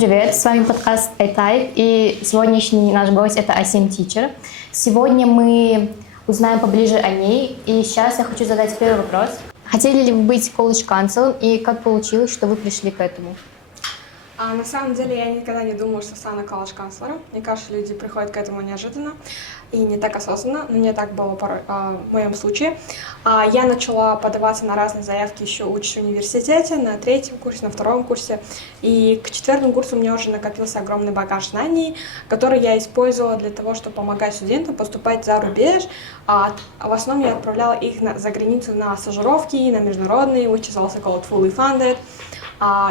привет! С вами подкаст iType, и сегодняшний наш гость — это Асим Teacher. Сегодня мы узнаем поближе о ней, и сейчас я хочу задать первый вопрос. Хотели ли вы быть колледж-канцлером, и как получилось, что вы пришли к этому? На самом деле я никогда не думала, что стану колледж-канцлером. Мне кажется, люди приходят к этому неожиданно и не так осознанно, но не так было порой, в моем случае. Я начала подаваться на разные заявки, еще учусь в университете, на третьем курсе, на втором курсе. И к четвертому курсу у меня уже накопился огромный багаж знаний, который я использовала для того, чтобы помогать студентам поступать за рубеж. В основном я отправляла их за границу на стажировки, на международные, which is also called fully funded.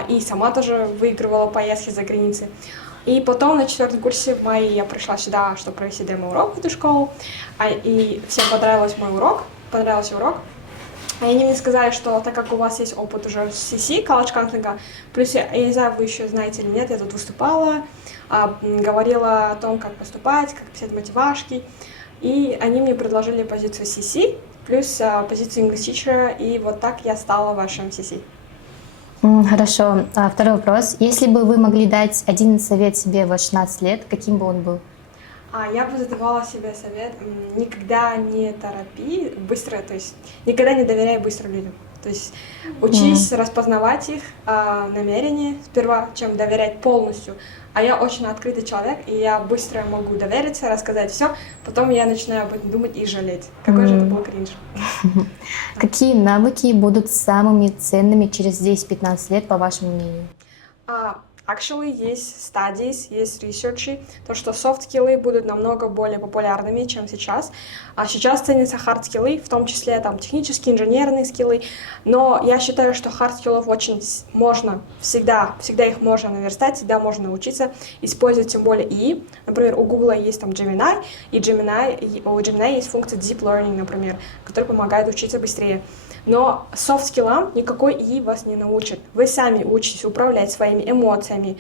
И сама тоже выигрывала поездки за границей. И потом на четвертом курсе в мае я пришла сюда, чтобы провести демо-урок в эту школу. И всем понравился урок. И они мне сказали, что так как у вас есть опыт уже с CC, колледж-канцлинга, плюс я не знаю, вы еще знаете или нет, я тут выступала, говорила о том, как поступать, как писать мотивашки. И они мне предложили позицию CC, плюс позицию English Teacher, и вот так я стала вашим CC. Хорошо. Второй вопрос. Если бы вы могли дать один совет себе в 16 лет, каким бы он был? Я бы задавала себе совет: никогда не торопи быстро, то есть никогда не доверяй быстро людям. То есть учись распознавать их намерения сперва, чем доверять полностью. А я очень открытый человек, и я быстро могу довериться, рассказать все, потом я начинаю об этом думать и жалеть. Какой же это был кринж. Какие навыки будут самыми ценными через 10-15 лет, по вашему мнению? Actually, есть studies, есть research, то, что софт-скиллы будут намного более популярными, чем сейчас. Сейчас ценятся хард-скиллы, в том числе там технические, инженерные скиллы, но я считаю, что хард-скиллов очень можно, всегда их можно наверстать, всегда можно научиться использовать, тем более ИИ. Например, у Google есть там Gemini, и у Gemini есть функция Deep Learning, например, которая помогает учиться быстрее. Но софт-скиллам никакой ИИ вас не научит. Вы сами учитесь управлять своими эмоциями,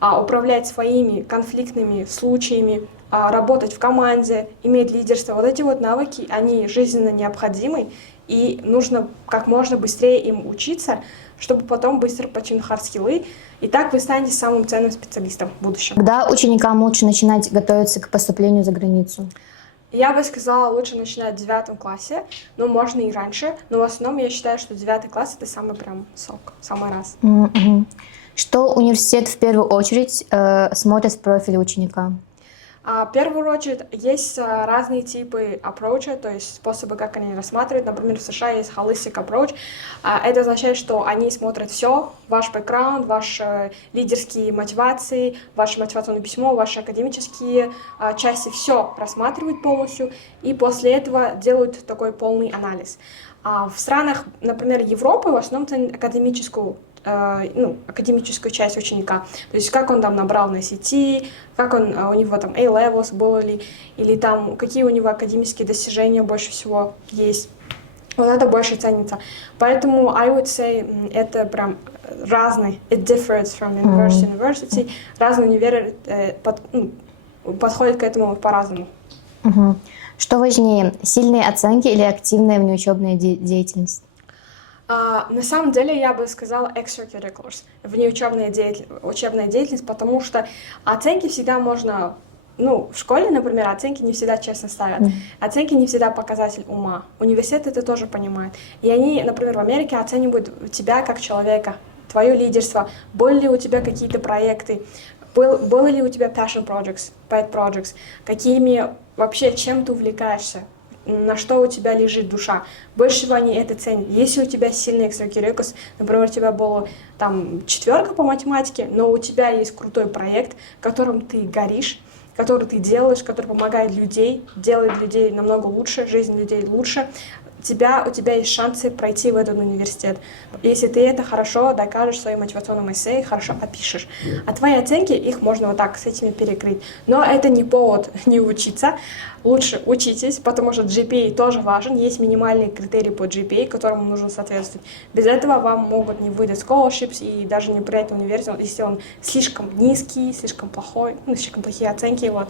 управлять своими конфликтными случаями, работать в команде, иметь лидерство. Вот эти вот навыки, они жизненно необходимы, и нужно как можно быстрее им учиться, чтобы потом быстро починить хард-скиллы. И так вы станете самым ценным специалистом в будущем. Когда ученикам лучше начинать готовиться к поступлению за границу? Я бы сказала, лучше начинать в 9 классе, но можно и раньше. Но в основном я считаю, что 9 класс — это самый прям сок, самый раз. Что университет в первую очередь смотрит в профиле ученика? В первую очередь есть разные типы approach, то есть способы, как они рассматривают. Например, в США есть holistic approach. Это означает, что они смотрят все: ваш бэкграунд, ваши лидерские мотивации, ваше мотивационное письмо, ваши академические части, все рассматривают полностью, и после этого делают такой полный анализ. В странах, например, Европы, в основном ценят академическую часть ученика. То есть как он там набрал на сети, как он, у него там A-levels было ли, или там какие у него академические достижения больше всего есть. Вот это больше ценится. Поэтому I would say это прям разный, it differs from university to university. Разные универы подходят к этому по-разному. Что важнее, сильные оценки или активная внеучебная деятельность? На самом деле я бы сказала extracurriculars, внеучебная учебная деятельность, потому что оценки всегда можно, в школе, например, оценки не всегда честно ставят, оценки не всегда показатель ума, университет это тоже понимает, и они, например, в Америке оценивают тебя как человека, твое лидерство, были ли у тебя какие-то проекты, было ли у тебя passion projects, pet projects, вообще чем ты увлекаешься, на что у тебя лежит душа. Больше всего они это ценят. Если у тебя сильный extracurriculars, например, у тебя была там 4 по математике, но у тебя есть крутой проект, которым ты горишь, который ты делаешь, который помогает делает людей намного лучше, жизнь людей лучше, у тебя есть шансы пройти в этот университет. Если ты это хорошо докажешь в своем мотивационном эссе, хорошо опишешь. А твои оценки, их можно вот так с этими перекрыть. Но это не повод не учиться. Лучше учитесь, потому что GPA тоже важен. Есть минимальные критерии по GPA, которым нужно соответствовать. Без этого вам могут не выдать scholarships и даже не принять университет, если он слишком низкий, слишком плохой, слишком плохие оценки. Вот.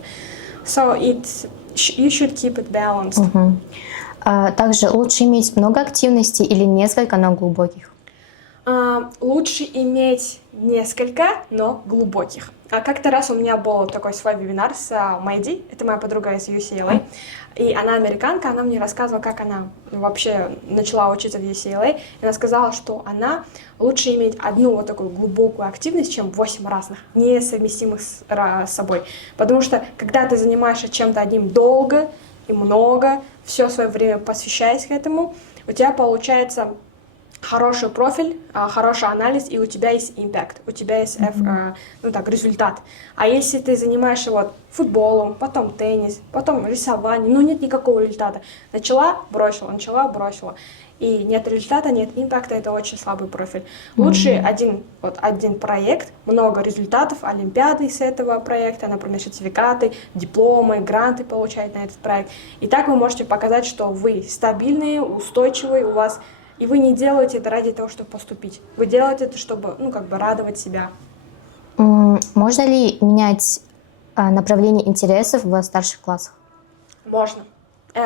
So you should keep it balanced. Также лучше иметь много активностей или несколько, но глубоких? Лучше иметь несколько, но глубоких. Как-то раз у меня был такой свой вебинар с Мэдди, это моя подруга из UCLA, и она американка, она мне рассказывала, как она вообще начала учиться в UCLA, и она сказала, что она лучше иметь одну вот такую глубокую активность, чем 8 разных, несовместимых с собой. Потому что, когда ты занимаешься чем-то одним долго и много, все свое время посвящаясь к этому, у тебя получается хороший профиль, хороший анализ, и у тебя есть impact, у тебя есть результат. А если ты занимаешься футболом, потом теннис, потом рисованием, нет никакого результата. Начала, бросила. И нет результата, нет импакта, это очень слабый профиль. Лучше один проект, много результатов, олимпиады с этого проекта, например, сертификаты, дипломы, гранты получать на этот проект. И так вы можете показать, что вы стабильные, устойчивые, у вас. И вы не делаете это ради того, чтобы поступить. Вы делаете это, чтобы, радовать себя. Можно ли менять направление интересов в старших классах? Можно.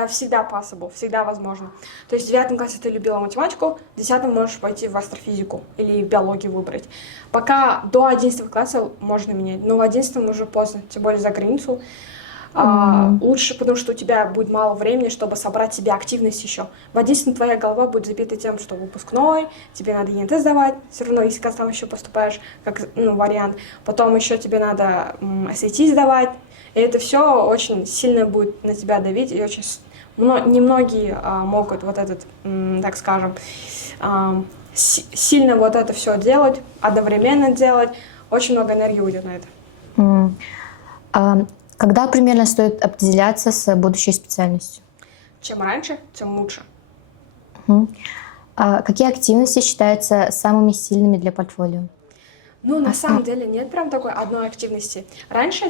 Всегда possible, всегда возможно. То есть в 9 классе ты любила математику, в 10 можешь пойти в астрофизику или биологию выбрать. Пока до 11 класса можно менять, но в 11 уже поздно, тем более за границу. Лучше, потому что у тебя будет мало времени, чтобы собрать себе активность еще. В 11 твоя голова будет забита тем, что выпускной, тебе надо ЕНТ сдавать, все равно, если там еще поступаешь как вариант. Потом еще тебе надо SAT сдавать, и это все очень сильно будет на тебя давить, и очень немногие могут так скажем, сильно это все делать, одновременно делать. Очень много энергии уйдет на это. Когда примерно стоит определяться с будущей специальностью? Чем раньше, тем лучше. Какие активности считаются самыми сильными для портфолио? На самом деле нет прям такой одной активности. Раньше,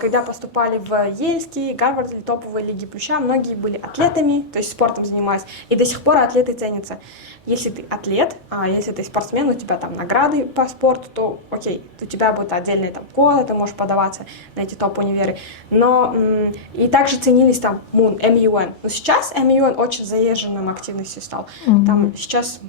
когда поступали в Ельский, Гарвард или топовые лиги плюща, многие были атлетами, то есть спортом занимались, и до сих пор атлеты ценятся. Если ты атлет, если ты спортсмен, у тебя там награды по спорту, то окей, у тебя будет отдельная квота, ты можешь подаваться на эти топ-универы. Но и также ценились там MUN. Но сейчас MUN очень заезженным активностью стал. Там сейчас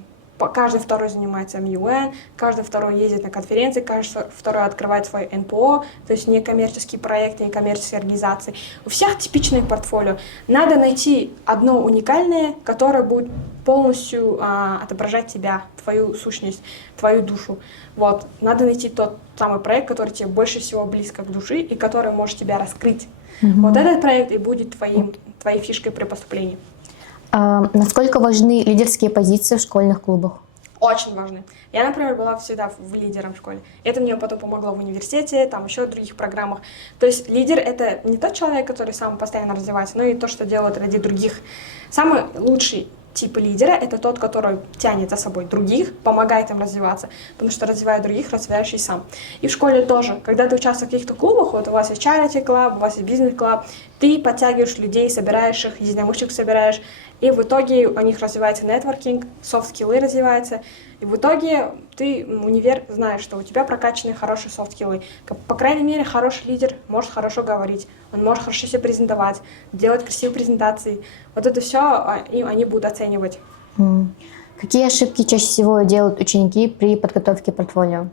каждый второй занимается MUN, каждый второй ездит на конференции, каждый второй открывает свой НПО, то есть некоммерческие проекты, некоммерческие организации. У всех типичное портфолио. Надо найти одно уникальное, которое будет полностью отображать тебя, твою сущность, твою душу. Надо найти тот самый проект, который тебе больше всего близко к душе и который может тебя раскрыть. Этот проект и будет твоей фишкой при поступлении. Насколько важны лидерские позиции в школьных клубах? Очень важны. Я, например, была всегда лидером в школе. Это мне потом помогло в университете, там еще в других программах. То есть лидер — это не тот человек, который сам постоянно развивается, но и то, что делает ради других. Самый лучший тип лидера — это тот, который тянет за собой других, помогает им развиваться, потому что развивая других, развиваешь и сам. И в школе тоже. Когда ты участвуешь в каких-то клубах, у вас есть charity club, у вас есть бизнес-клуб, ты подтягиваешь людей, собираешь их, единомышленников собираешь, и в итоге у них развивается нетворкинг, софт-скиллы развиваются, и в итоге ты, универ, знаешь, что у тебя прокачаны хорошие софт-скиллы. По крайней мере, хороший лидер может хорошо говорить, он может хорошо себя презентовать, делать красивые презентации. Это все и они будут оценивать. Какие ошибки чаще всего делают ученики при подготовке портфолио?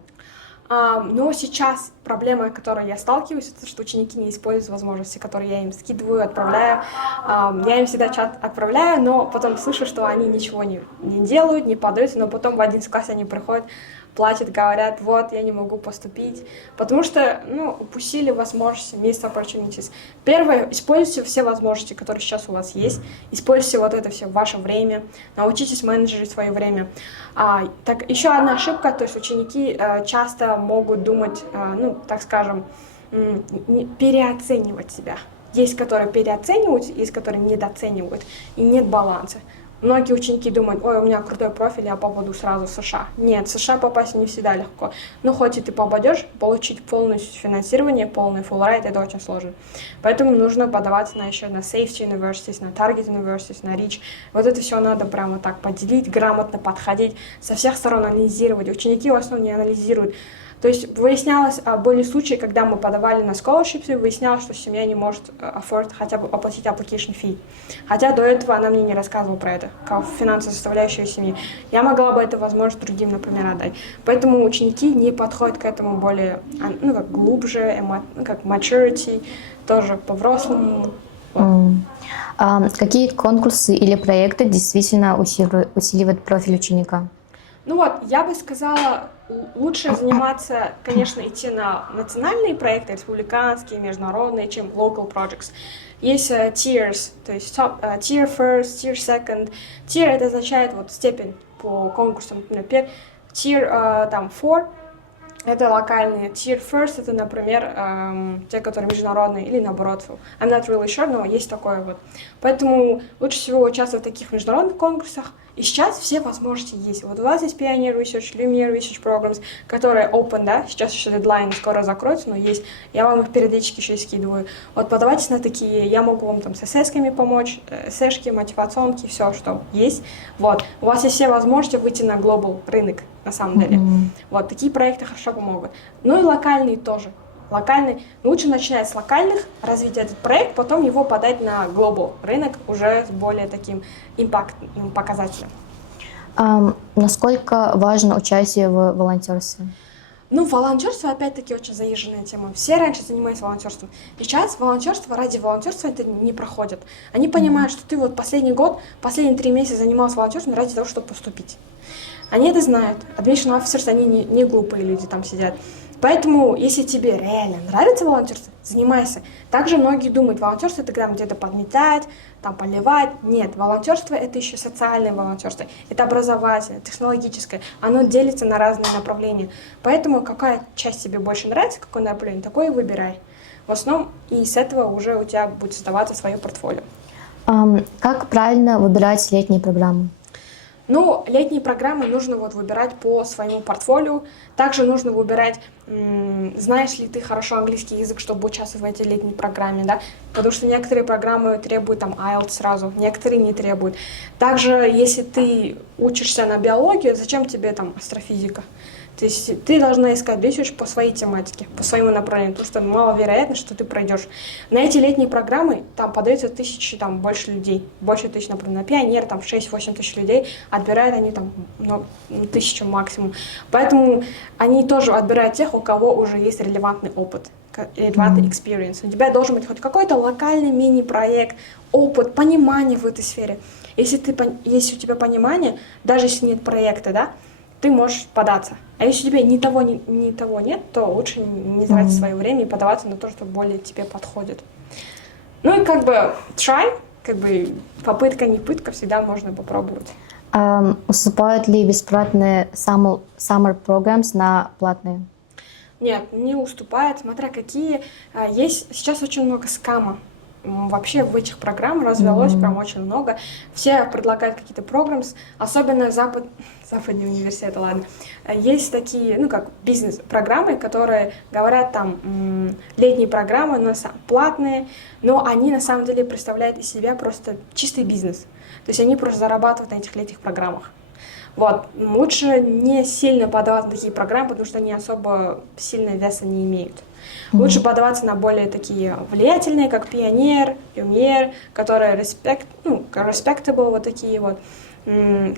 Но сейчас проблема, с которой я сталкиваюсь, это что ученики не используют возможности, которые я им скидываю, отправляю. Я им всегда чат отправляю, но потом слышу, что они ничего не делают, не подаются, но потом в 11 классе они приходят, плачут, говорят, я не могу поступить, потому что, упустили возможности, missed opportunities. Первое, используйте все возможности, которые сейчас у вас есть, используйте это все в ваше время, научитесь менеджерить свое время. Так, еще одна ошибка, то есть ученики часто могут думать, так скажем, переоценивать себя. Есть, которые переоценивают, есть, которые недооценивают, и нет баланса. Многие ученики думают, у меня крутой профиль, я попаду сразу в США. Нет, в США попасть не всегда легко. Но хоть и ты попадешь, получить полностью финансирование, полный full ride, это очень сложно. Поэтому нужно подаваться еще на safety universities, на target universities, на reach. Это все надо прямо так поделить, грамотно подходить, со всех сторон анализировать. Ученики в основном не анализируют, То есть выяснялось, были случаи, когда мы подавали на scholarships, и выяснялось, что семья не может afford хотя бы оплатить application fee. Хотя до этого она мне не рассказывала про это, как финансовую составляющую семьи. Я могла бы это, возможно, другим, например, отдать. Поэтому ученики не подходят к этому более, ну, как глубже, как maturity, тоже по-взрослому. Вот. Какие конкурсы или проекты действительно усиливают профиль ученика? Ну вот, я бы сказала, лучше заниматься, конечно, идти на национальные проекты, республиканские, международные, чем local projects. Есть tiers, то есть tier first, tier second. Tier это означает вот степень по конкурсам. Например, tier там 4 это локальные. Tier first это, например, те, которые международные, или наоборот. I'm not really sure, но есть такое вот. Поэтому лучше всего участвовать в таких международных конкурсах. И сейчас все возможности есть. Вот у вас есть Pioneer Research, Lumiere Research Programs, которые open, да, сейчас еще дедлайн скоро закроется, но есть. Я вам их периодически еще и скидываю. Вот подавайтесь на такие, я могу вам там с эсэшками помочь, эсэшки, мотивационки, все, что есть. Вот. У вас есть все возможности выйти на global рынок, на самом деле. Вот, такие проекты хорошо помогут. Ну и локальные тоже. Локальный. Лучше начинать с локальных, развить этот проект, потом его подать на global рынок уже с более таким импактным показателем. Насколько важно участие в волонтерстве? Ну, волонтерство, опять-таки, очень заезженная тема. Все раньше занимались волонтерством. Сейчас волонтерство ради волонтерства это не проходит. Они понимают, что ты вот последний год, последние 3 месяца занимался волонтерством ради того, чтобы поступить. Они это знают. Admission officers, они не глупые люди там сидят. Поэтому, если тебе реально нравится волонтерство, занимайся. Также многие думают, волонтерство это там где-то подметать, там поливать. Нет, волонтерство это еще социальное волонтерство. Это образовательное, технологическое. Оно делится на разные направления. Поэтому какая часть тебе больше нравится, какое направление, такое и выбирай. В основном и с этого уже у тебя будет создаваться свое портфолио. Как правильно выбирать летние программы? Ну, летние программы нужно вот выбирать по своему портфолио. Также нужно выбирать, знаешь ли ты хорошо английский язык, чтобы участвовать в этой летней программе, да? Потому что некоторые программы требуют там IELTS сразу, некоторые не требуют. Также, если ты учишься на биологию, зачем тебе там астрофизика? То есть ты должна искать research по своей тематике, по своему направлению, потому что маловероятно, что ты пройдешь. На эти летние программы там подаются тысячи, там больше людей, больше тысяч, например, на Pioneer, там 6-8 тысяч людей, отбирают они там 1000 максимум. Поэтому они тоже отбирают тех, у кого уже есть релевантный опыт, релевантный experience. У тебя должен быть хоть какой-то локальный мини-проект, опыт, понимание в этой сфере. Если у тебя понимание, даже если нет проекта, да, ты можешь податься. А если у тебя ни того нет, то лучше не тратить свое время и подаваться на то, что более тебе подходит. Ну и как бы try, как бы попытка не пытка, всегда можно попробовать. Уступают ли бесплатные summer programs на платные? Нет, не уступает, смотря какие. Есть сейчас очень много скама. Вообще в этих программах развелось прям очень много. Все предлагают какие-то программы, особенно западные университеты, ладно. Есть такие, ну как бизнес-программы, которые говорят там летние программы, но платные, но они на самом деле представляют из себя просто чистый бизнес. То есть они просто зарабатывают на этих летних программах. Вот. Лучше не сильно подаваться на такие программы, потому что они особо сильного веса не имеют. Лучше подаваться на более такие влиятельные, как Pioneer, Lumiere, которые respectable, вот такие вот,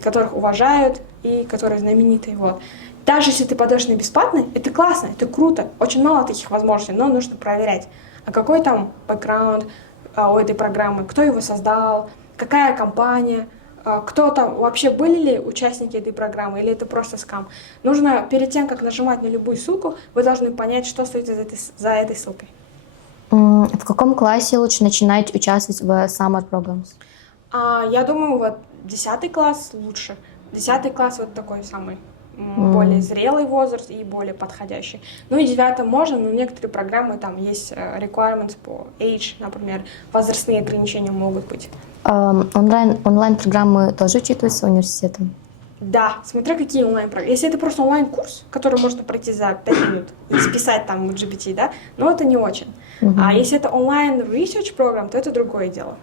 которых уважают и которые знаменитые. Вот. Даже если ты подаешь на бесплатный, это классно, это круто, очень мало таких возможностей, но нужно проверять, а какой там бэкграунд у этой программы, кто его создал, какая компания, кто там, вообще были ли участники этой программы, или это просто скам. Нужно, перед тем, как нажимать на любую ссылку, вы должны понять, что стоит за этой ссылкой. В каком классе лучше начинать участвовать в summer programs? Я думаю, вот 10 класс лучше. 10 класс вот такой самый более зрелый возраст и более подходящий. Ну и 9 можно, но некоторые программы там есть requirements по age, например, возрастные ограничения могут быть. Онлайн-программы тоже учитываются университетом? Да, смотря какие онлайн-программы. Если это просто онлайн-курс, который можно пройти за 5 минут и списать там в GPT, да, но это не очень. А если это онлайн-research программ, то это другое дело.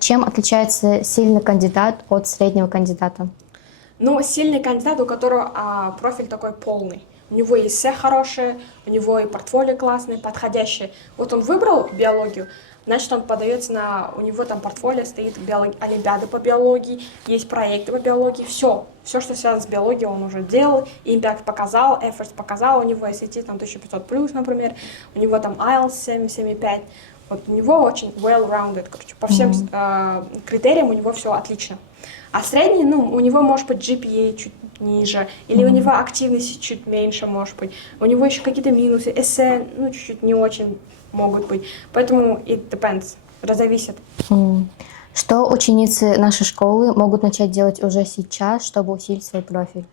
Чем отличается сильный кандидат от среднего кандидата? Ну, сильный кандидат, у которого профиль такой полный. у него и эссе хорошее, у него и портфолио классное, подходящее. Вот он выбрал биологию, значит, он подается у него там портфолио стоит олимпиады по биологии, есть проекты по биологии, все, что связано с биологией он уже делал, Impact показал, Efforts показал, у него SAT там 1500+, например, у него там IELTS 7,5, вот у него очень well-rounded, короче, по всем критериям у него все отлично. А средний, у него может быть GPA чуть ниже, или у него активность чуть меньше может быть, у него еще какие-то минусы, эссе, чуть-чуть не очень могут быть. Поэтому it depends, зависит. Что ученицы нашей школы могут начать делать уже сейчас, чтобы усилить свой профиль?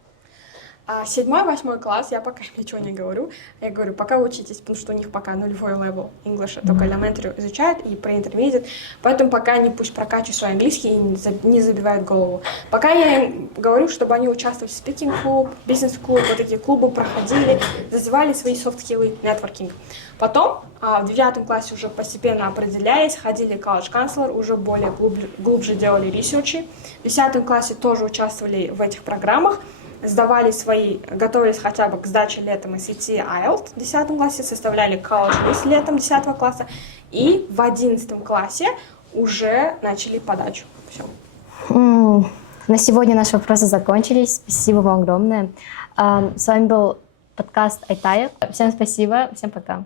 7-8 класс, я пока ничего не говорю. Я говорю, пока учитесь, потому что у них пока нулевой level English, только elementary изучают и pre-intermediate, поэтому пока они пусть прокачивают свой английский и не забивают голову. Пока я им говорю, чтобы они участвовали в speaking клуб, бизнес-клуб, вот такие клубы проходили, развивали свои софт-скиллы, networking. Потом в 9 классе уже постепенно определялись, ходили college counselor, уже более глубже делали ресерчи. В 10 классе тоже участвовали в этих программах, готовились хотя бы к сдаче летом SAT и IELTS в 10 классе, составляли college quiz летом 10 класса, и в 11 классе уже начали подачу. Все. На сегодня наши вопросы закончились. Спасибо вам огромное. С вами был подкаст Айтая. Всем спасибо, всем пока.